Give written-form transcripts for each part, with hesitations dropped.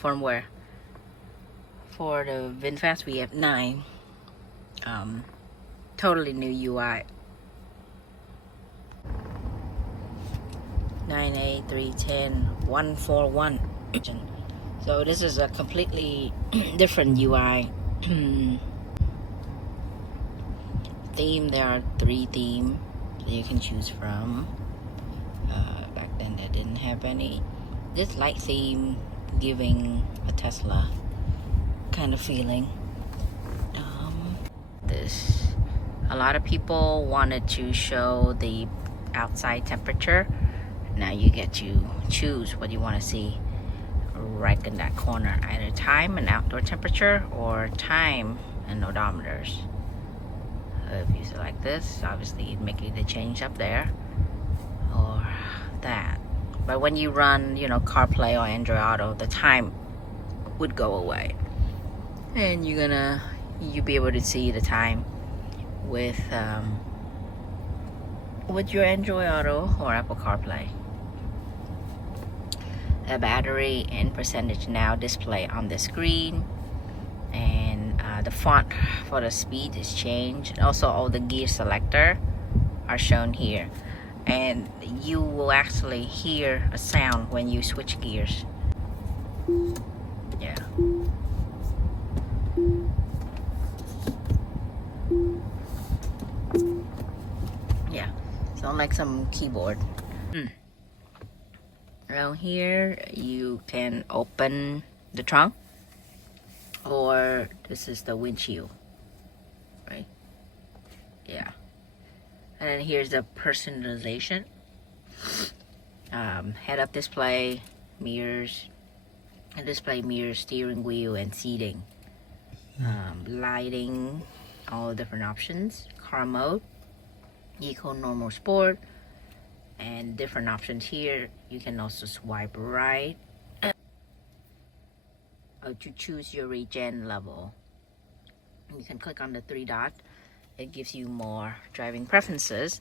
firmware for the VinFast VF9. Totally new UI. 9A.3.10.141. So this is a completely different UI. Theme, there are 3 themes that you can choose from. Back then they didn't have any. This light theme giving a Tesla kind of feeling. A lot of people wanted to show the outside temperature. Now you get to choose what you want to see right in that corner, either time and outdoor temperature or time and odometers. If you select this, obviously you'd make the change up there or that. But when you run, CarPlay or Android Auto, the time would go away, and you'll be able to see the time with your Android Auto or Apple CarPlay. The battery and percentage now display on the screen, and the font for the speed is changed. Also, all the gear selector are shown here, and you will actually hear a sound when you switch gears. Yeah. Yeah, sound like some keyboard. Around here you can open the trunk, or this is the windshield, right? Yeah. And then here's the personalization. Head-up display, mirrors, steering wheel, and seating. Lighting, all different options. Car mode, eco, normal, sport, and different options here. You can also swipe right to choose your Regen level. You can click on the 3 dots. It gives you more driving preferences.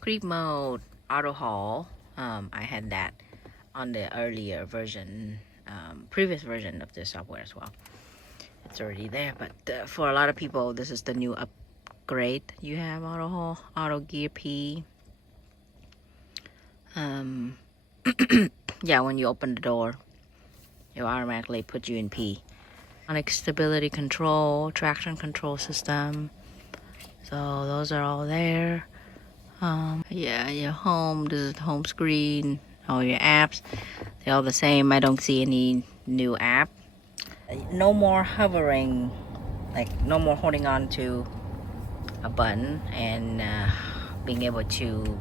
Creep mode, auto haul. I had that on the earlier version, previous version of the software as well. It's already there, but for a lot of people, this is the new upgrade. You have auto haul, auto gear P. Yeah, when you open the door, it will automatically put you in P. Electronic stability control, traction control system. So those are all there. Yeah, your home, this is the home screen, all your apps, they're all the same. I don't see any new app. No more hovering, like no more holding on to a button and being able to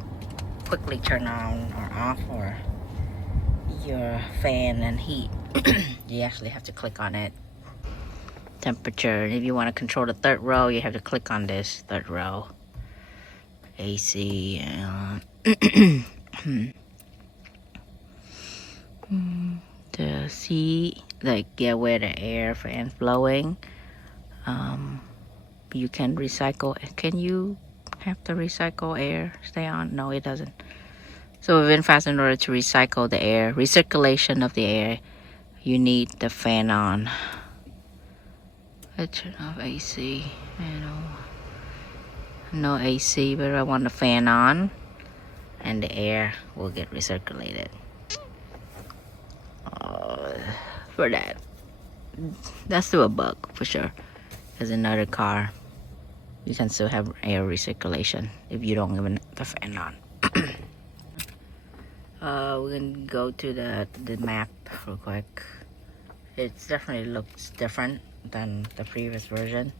quickly turn on or off or your fan and heat. You actually have to click on it. Temperature, if you want to control the 3rd row, you have to click on this 3rd row. AC, to see where the air fan blowing. You can recycle. Can you have the recycle air stay on? No, it doesn't. So VinFast, in order to recycle the air, recirculation of the air, you need the fan on. Let's turn off AC. No AC, but I want the fan on, and the air will get recirculated. For that, that's still a bug for sure. There's another car, you can still have air recirculation if you don't even have the fan on. We're gonna go to the map real quick. It definitely looks different than the previous version.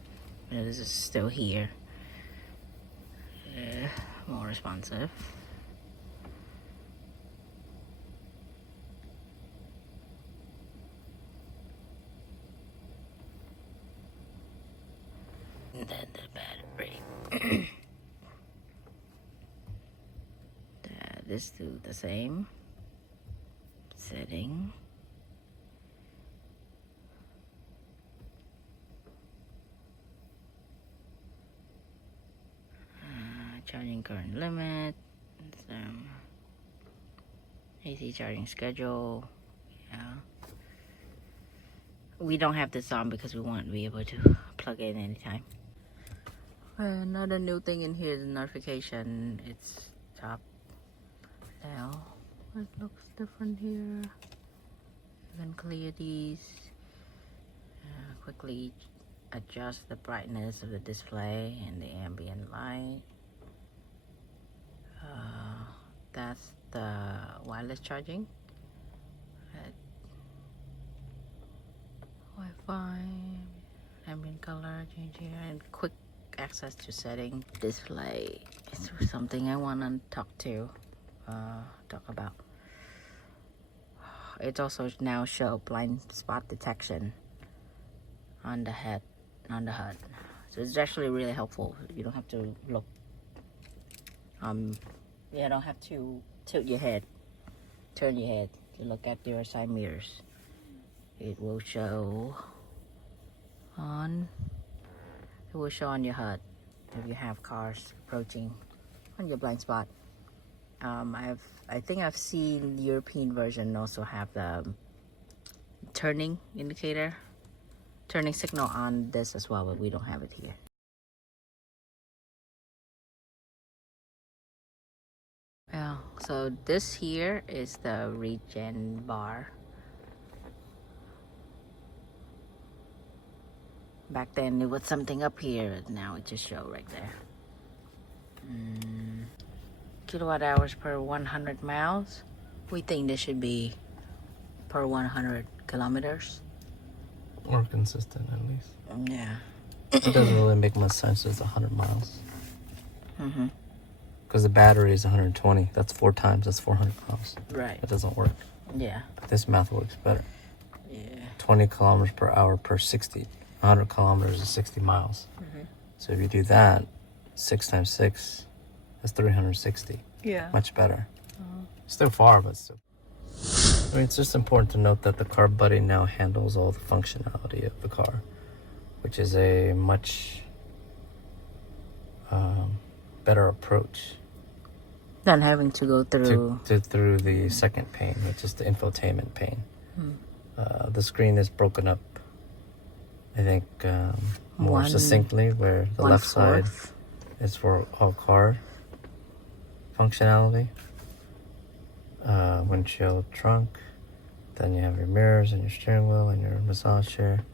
This is still here. More responsive. And then the battery. This do the same setting. Charging current limit, AC charging schedule, yeah. we don't have this on because we want to be able to plug in anytime. Another new thing in here is notification. It's top now. It looks different here. You can clear these. Quickly adjust the brightness of the display and the ambient light. That's the wireless charging. Wi-Fi, ambient color change here, and quick access to setting. Display is something I want to talk about. It also now show blind spot detection on the HUD. So it's actually really helpful. You don't have to look. You don't have to turn your head to look at your side mirrors. It will show on your HUD if you have cars approaching on your blind spot. I think I've seen the European version also have the turning indicator, turning signal on this as well, but we don't have it here. Yeah, so this here is the Regen bar. Back then it was something up here, now it just show right there. Kilowatt hours per 100 miles. We think this should be per 100 kilometers. Or consistent at least. Yeah. It doesn't really make much sense as 100 miles. Because the battery is 120. That's 4 times. That's 400 miles. Right. It doesn't work. Yeah. This math works better. Yeah. 20 kilometers per hour per 60. 100 kilometers is 60 miles. So if you do that, 6 times 6, that's 360. Yeah. Much better. Still far, but still. I mean, it's just important to note that the car buddy now handles all the functionality of the car, which is a much better approach Than having to go through through the second pane, which is the infotainment pane. The screen is broken up, I think, more succinctly, where the left side is for all car functionality. Windshield, trunk, then you have your mirrors and your steering wheel and your massage chair,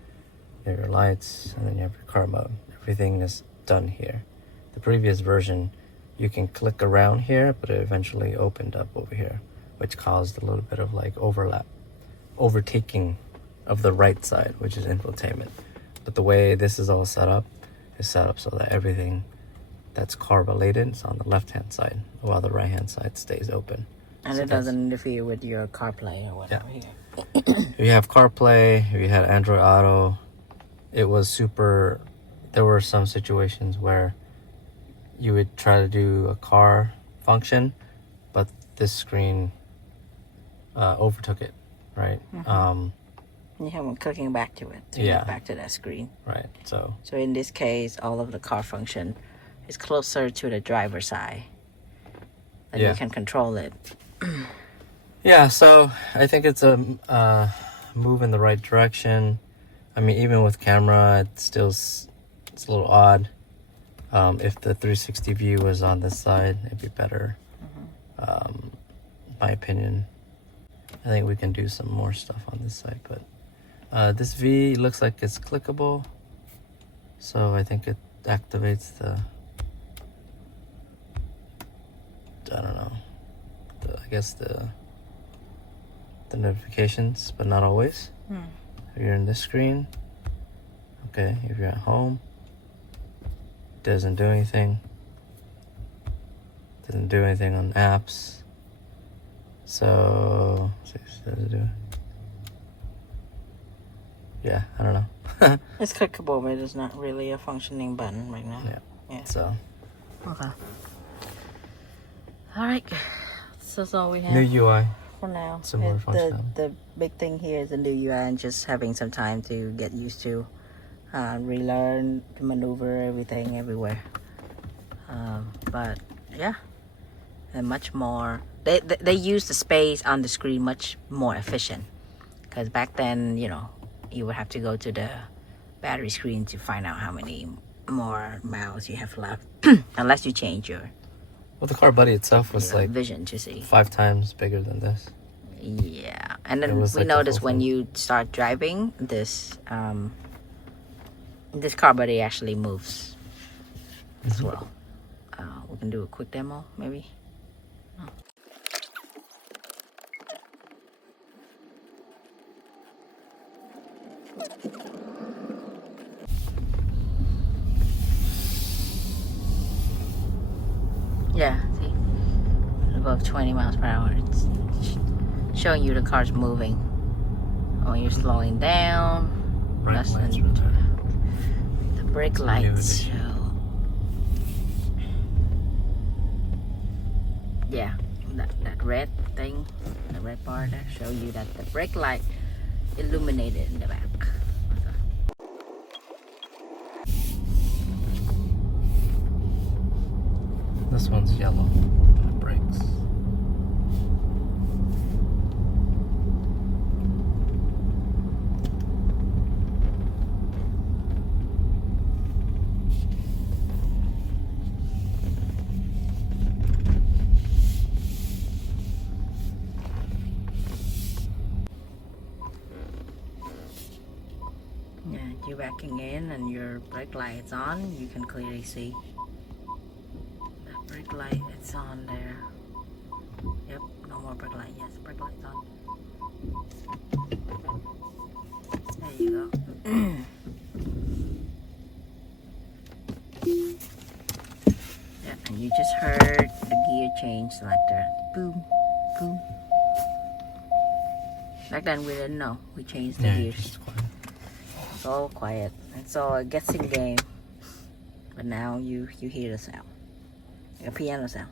you have your lights, and then you have your car mode. Everything is done here. The previous version, you can click around here, but it eventually opened up over here, which caused a little bit of like overtaking of the right side, which is infotainment. But the way this is all set up is set up so that everything that's car related is on the left hand side, while the right hand side stays open. and So it doesn't interfere with your CarPlay or whatever here. If you have CarPlay, if you had Android Auto, it was super. There were some situations where you would try to do a car function, but this screen overtook it, right? You have one clicking back to it to Yeah. get back to that screen. Right. So So in this case, all of the car function is closer to the driver's side. And Yeah. you can control it. yeah, so I think it's a move in the right direction. I mean, even with camera, it's a little odd. If the 360 view was on this side, it'd be better. My opinion. I think we can do some more stuff on this side, but this V looks like it's clickable, so I think it activates the, I don't know, I guess the notifications, but not always. If you're in this screen, okay. If you're at home, it doesn't do anything. Doesn't do anything on apps. So, does it do it? Yeah, I don't know. It's clickable, but it's not really a functioning button right now. Yeah. So, Okay. All right. So that's all we have new UI. for now. Some more functionality. The big thing here is the new UI and just having some time to get used to, relearn to maneuver everything everywhere. But yeah, and much more. They use the space on the screen much more efficient. Because back then, you would have to go to the battery screen to find out how many more miles you have left. Unless you change your Well, the car body itself was like vision to see. 5 times bigger than this. Yeah, and then It was we like the noticed whole when thing. you start driving, this this car body actually moves as well. We can do a quick demo, maybe. Yeah, see, above 20 miles per hour. It's showing you the car's moving. When you're slowing down, Brake less lights than return. the brake lights show. Yeah, that red thing, the red bar there, show you that the brake light illuminated in the back. This one's yellow. The brakes. Yeah, you're backing in and your brake light is on. You can clearly see the brake light. It's on there. Yep, no more brake light. Yes, brake light's on. There you go. Yeah, and you just heard the gear change selector. Boom, boom. Back then we didn't know. We changed the gears. Just quiet. So quiet. And so it gets in game. But now you hear the sound. Like a piano sound.